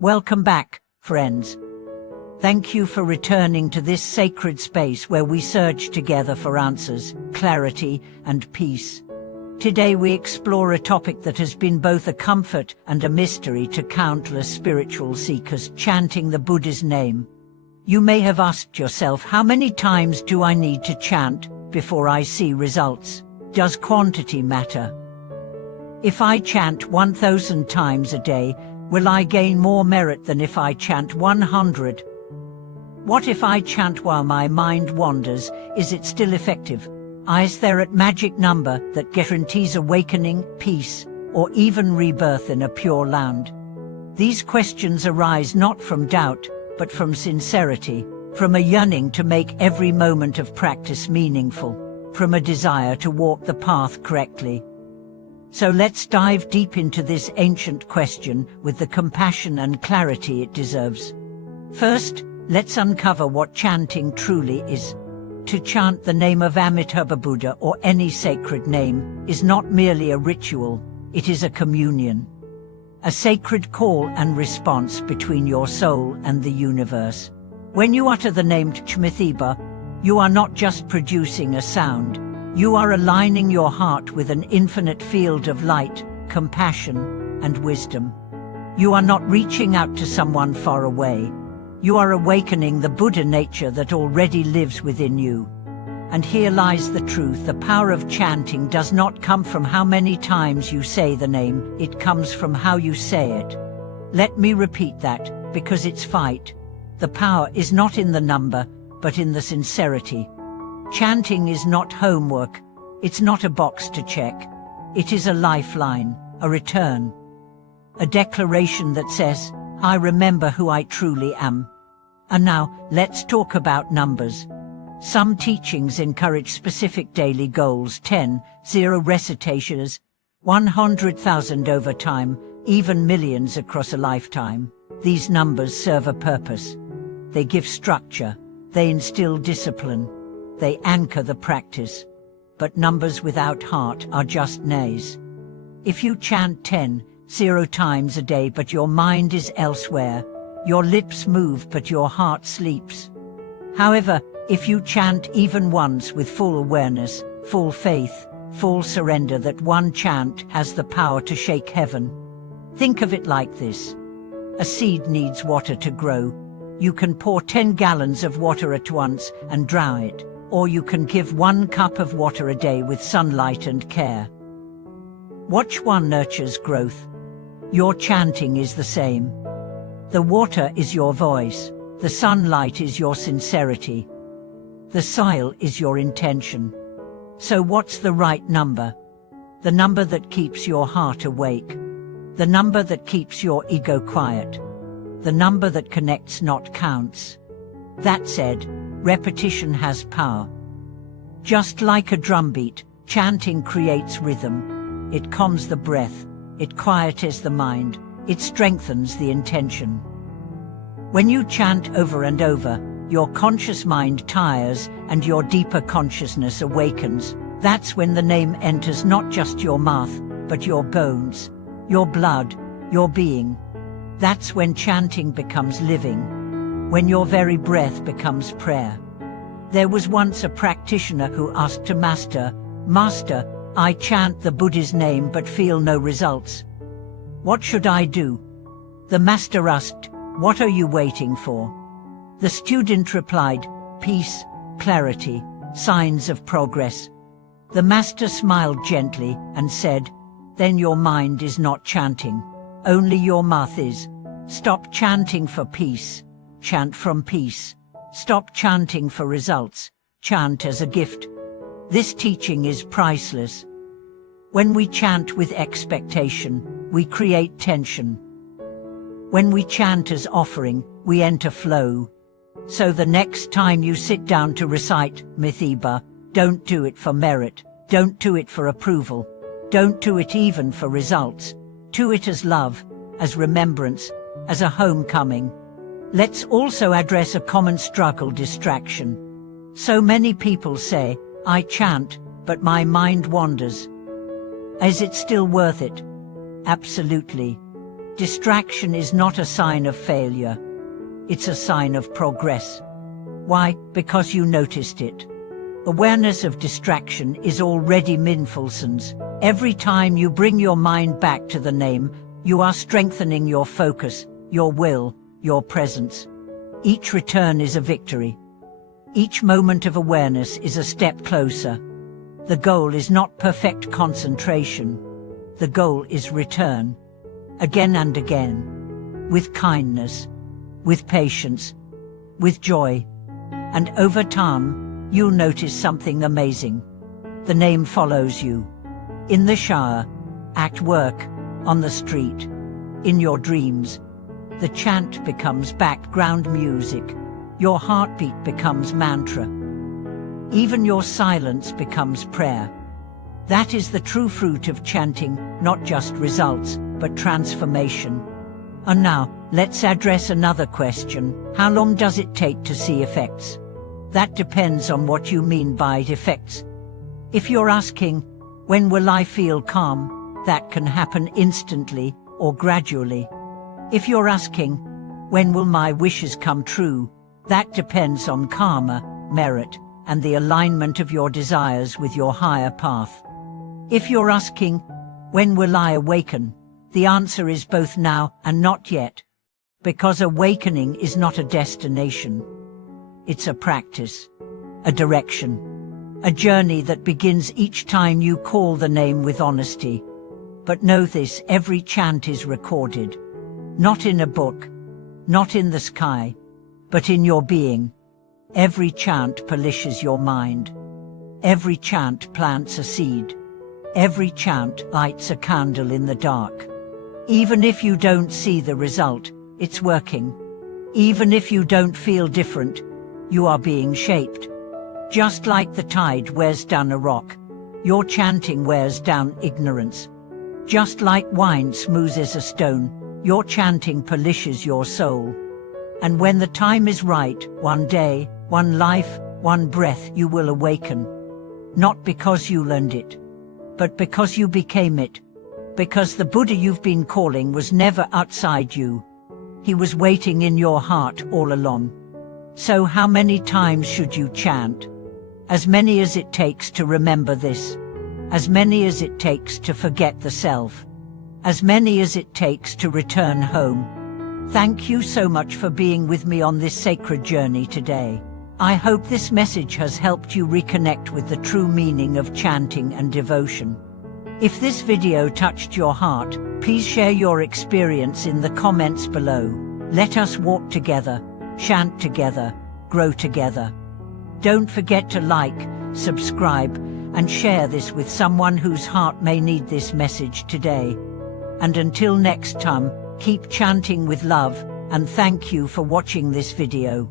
Welcome back, friends. Thank you for returning to this sacred space where we search together for answers, clarity, and peace. Today we explore a topic that has been both a comfort and a mystery to countless spiritual seekers: chanting the Buddha's name. You may have asked yourself, how many times do I need to chant before I see results? Does quantity matter? If I chant 1,000 times a day, will I gain more merit than if I chant 100? What if I chant while my mind wanders? Is it still effective? Is there a magic number that guarantees awakening, peace, or even rebirth in a pure land? These questions arise not from doubt, but from sincerity, from a yearning to make every moment of practice meaningful, from a desire to walk the path correctly. So let's dive deep into this ancient question with the compassion and clarity it deserves. First, let's uncover what chanting truly is. To chant the name of Amitabha Buddha or any sacred name is not merely a ritual, it is a communion. A sacred call and response between your soul and the universe. When you utter the name Chmithiba, you are not just producing a sound, you are aligning your heart with an infinite field of light, compassion, and wisdom. You are not reaching out to someone far away. You are awakening the Buddha nature that already lives within you. And here lies the truth: the power of chanting does not come from how many times you say the name, it comes from how you say it. Let me repeat that, because it's fight. The power is not in the number, but in the sincerity. Chanting is not homework, it's not a box to check. It is a lifeline, a return. A declaration that says, I remember who I truly am. And now, let's talk about numbers. Some teachings encourage specific daily goals: 10, 0 recitations, 100,000 over time, even millions across a lifetime. These numbers serve a purpose. They give structure, they instill discipline, they anchor the practice. But numbers without heart are just nays. If you chant 10, 0 times a day but your mind is elsewhere, your lips move but your heart sleeps. However, if you chant even once with full awareness, full faith, full surrender, that one chant has the power to shake heaven. Think of it like this. A seed needs water to grow. You can pour 10 gallons of water at once and drown it, or you can give 1 cup of water a day with sunlight and care. Which one nurtures growth? Your chanting is the same. The water is your voice, the sunlight is your sincerity, the soil is your intention. So what's the right number? The number that keeps your heart awake, the number that keeps your ego quiet, the number that connects, not counts. That said, repetition has power. Just like a drumbeat, chanting creates rhythm. It calms the breath, it quiets the mind, it strengthens the intention. When you chant over and over, your conscious mind tires and your deeper consciousness awakens. That's when the name enters not just your mouth, but your bones, your blood, your being. That's when chanting becomes living, when your very breath becomes prayer. There was once a practitioner who asked to Master, I chant the Buddha's name but feel no results. What should I do? The master asked, what are you waiting for? The student replied, peace, clarity, signs of progress. The master smiled gently and said, then your mind is not chanting, only your mouth is. Stop chanting for peace, chant from peace. Stop chanting for results, chant as a gift. This teaching is priceless. When we chant with expectation, we create tension. When we chant as offering, we enter flow. So the next time you sit down to recite Mithiba, don't do it for merit, don't do it for approval, don't do it even for results. Do it as love, as remembrance, as a homecoming. Let's also address a common struggle: distraction. So many people say, I chant, but my mind wanders. Is it still worth it? Absolutely. Distraction is not a sign of failure. It's a sign of progress. Why? Because you noticed it. Awareness of distraction is already mindfulness. Every time you bring your mind back to the name, you are strengthening your focus, your will, your presence. Each return is a victory. Each moment of awareness is a step closer. The goal is not perfect concentration. The goal is return. Again and again. With kindness, with patience, with joy. And over time, you'll notice something amazing. The name follows you. In the shower, at work, on the street, in your dreams. The chant becomes background music. Your heartbeat becomes mantra. Even your silence becomes prayer. That is the true fruit of chanting, not just results, but transformation. And now, let's address another question. How long does it take to see effects? That depends on what you mean by effects. If you're asking, when will I feel calm, that can happen instantly or gradually. If you're asking, when will my wishes come true, that depends on karma, merit, and the alignment of your desires with your higher path. If you're asking, when will I awaken, the answer is both now and not yet. Because awakening is not a destination. It's a practice, a direction, a journey that begins each time you call the name with honesty. But know this, every chant is recorded. Not in a book, not in the sky, but in your being. Every chant polishes your mind. Every chant plants a seed. Every chant lights a candle in the dark. Even if you don't see the result, it's working. Even if you don't feel different, you are being shaped. Just like the tide wears down a rock, your chanting wears down ignorance. Just like wine smooths a stone, your chanting polishes your soul. And when the time is right, one day, one life, one breath, you will awaken. Not because you learned it, but because you became it. Because the Buddha you've been calling was never outside you. He was waiting in your heart all along. So how many times should you chant? As many as it takes to remember this. As many as it takes to forget the self. As many as it takes to return home. Thank you so much for being with me on this sacred journey today. I hope this message has helped you reconnect with the true meaning of chanting and devotion. If this video touched your heart, please share your experience in the comments below. Let us walk together, chant together, grow together. Don't forget to like, subscribe, and share this with someone whose heart may need this message today. And until next time, keep chanting with love, and thank you for watching this video.